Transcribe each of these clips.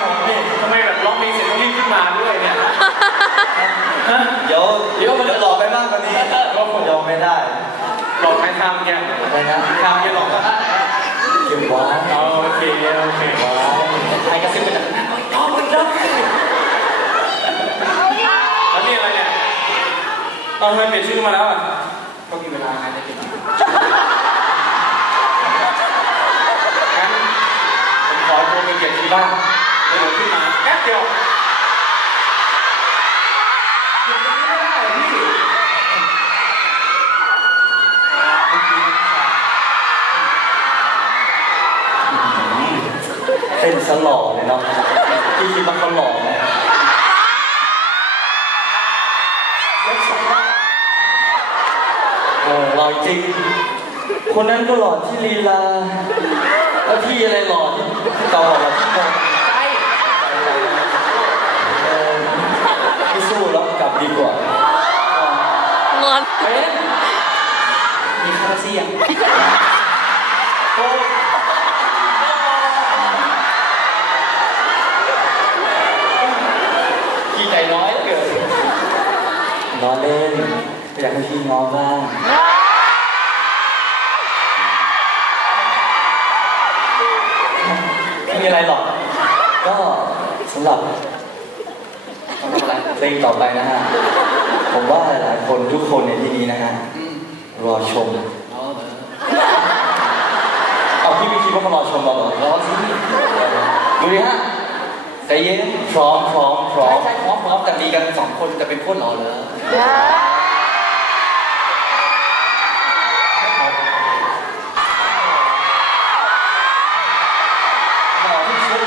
หมอนี่ทำไมแบบร้องเพลงเสร็จต้องรีบขึ้นมาด้วยเนี่ยเดี๋ยวเดี๋ยวมันจะหลอกไปมากกว่านี้ครับผม ยอมไม่ได้หลอกใครทำแกอะไรนะทำแกหลอกเก็บไว้อาโอเคโอเคใครก็ซื้อไปนะยอมมันเลิกแล้วนี่อะไรเนี่ยเอาทำเปลี่ยนชื่อมาแล้วอะก็มีเวลาไงได้กินงั้นผมขอโทรไปเก็บที่บ้าน เดียวขึ้นมาแป๊บเดียวอยู่ตรงนี้ได้เป็นสลอเลยเนาะพี่คิดว่าเขาหล่อไหมเออหล่อจริง คนนั้นก็หล่อที่ลีลาแล้วพี่อะไรหล่อที่ต่อหล่ออไม่สู้แล้วกลับดีกว่า งอน เป็น มีค่าเสี่ยงโอ้พี่ใจน้อยเหลือเกินล้อเล่นอยากให้พี่งอบ้างไม่มีอะไรหรอก ก็สำหรับเพลงต่อไปนะฮะ ผมว่าหลายๆคนทุกคนในที่นี้นะฮะ รอชม เอาพี่ไม่คิดว่ารอชมเราเหรอรอสิดูดิฮะใจเย็นพร้อมพร้อมพร้อมใช่พร้อมพร้อมแต่มีกันสองคนแต่เป็นคนรอเลยรอที่สุด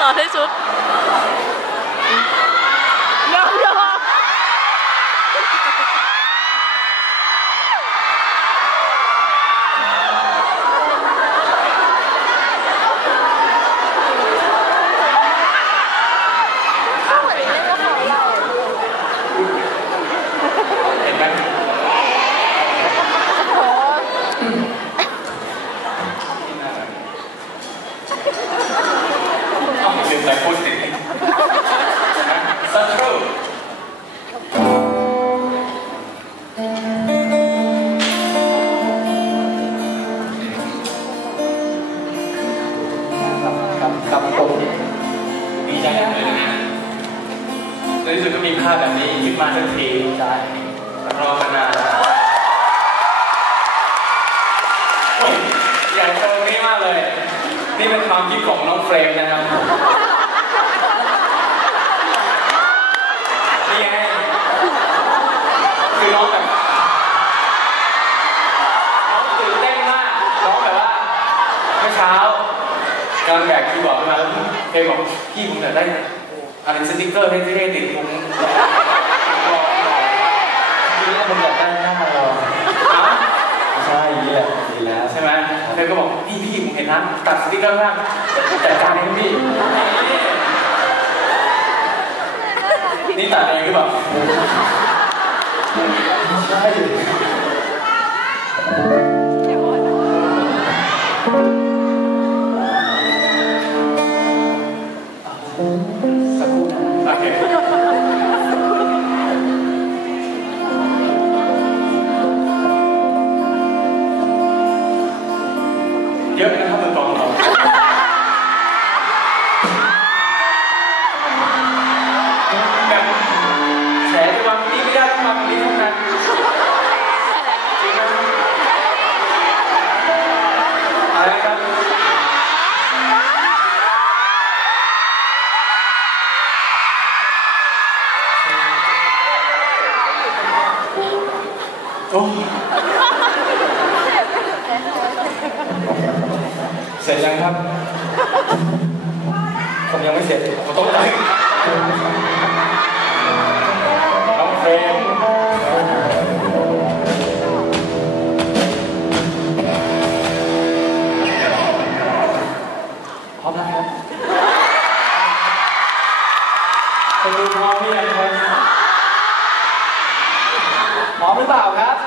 รอที่สุดยอมยอม เห็นไหมเอาลืมแต่พูดติดสักครู่ครับผมดีใจเลยนะในที่สุดก็มีภาพแบบนี้ขึ้นมาทันทีใช่รอมานานโอ้ยากโชว์นี่มากเลย นี่เป็นความคิดของน้องเฟรมนะครับ นี่ไงคือน้องแบบ น้องตื่นเต้นมาก น้องแบบว่า เมื่อเช้ากำลังแบกคีย์บอร์ดขึ้นมาแล้วเพลงบอกพี่ผมอยากได้อะไรสติ๊กเกอร์ให้เท่ๆติดผมรอรอทีนี้ผมอยากได้หน้าเราใช่นี่แหละดีแล้วใช่ไหมเธอก็บอกพี่พี่ผมเห็นนะตัดสติ๊กเกอร์ข้างจัดการเองพี่นี่ตัดเองหรือเปล่าใช่ เสร็จยังครับ ผมยังไม่เสร็จผมต้องใจน้องเฟรมพร้อมแล้วครับคนดูพร้อมหรือยังครับพร้อมหรือเปล่าครับ